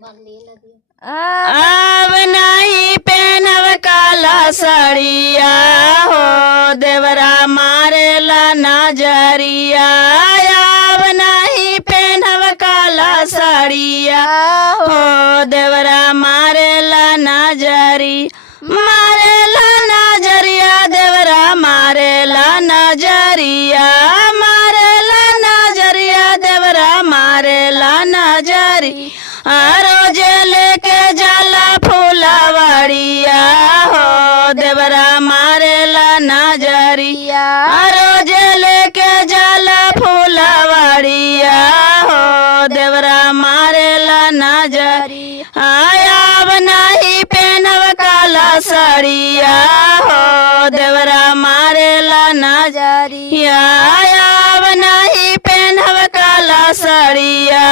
अब नहीं पहनब काला साड़िया हो देवरा मारेला नजरिया। अब नहीं पहनब काला साड़िया हो देवरा मारेला नजरी मारेला नजरिया देवरा मारेला नजरिया मारेला नजरिया देवरा मारेला नजरी। रोज लेके जाला फूलवड़िया हो देवरा मारेला नजरिया। रोज लेके जाला फूलवड़िया हो देवरा मारेला नजरिया। अब नहीं पहनब काला साड़िया हो देवरा मारेला नजरिया। अब नहीं पहनब काला साड़िया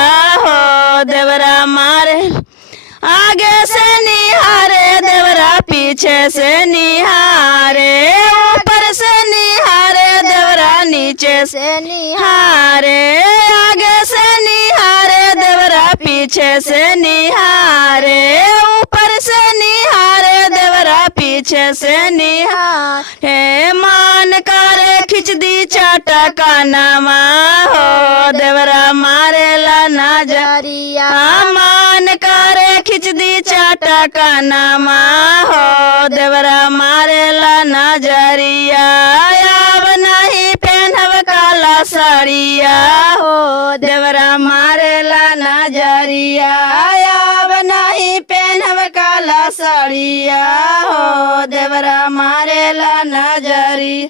हो देवरा मारे आगे से निहारे देवरा पीछे से निहारे ऊपर से निहारे देवरा नीचे से निहारे आगे से निहारे देवरा पीछे से निहारे ऊपर से निहारे देवरा पीछे से निहारे। मान करे खिंच दी चाटा का नामा हो देवरा मारेला नजरिया। मान करे खिंच दी चाटा का नामा हो देवरा मारेला नजरिया। अब नहीं पहनब काला साड़िया हो देवरा मारेला नजरिया। अब नहीं पहनब काला साड़िया हो देवरा मारेला नजरिया।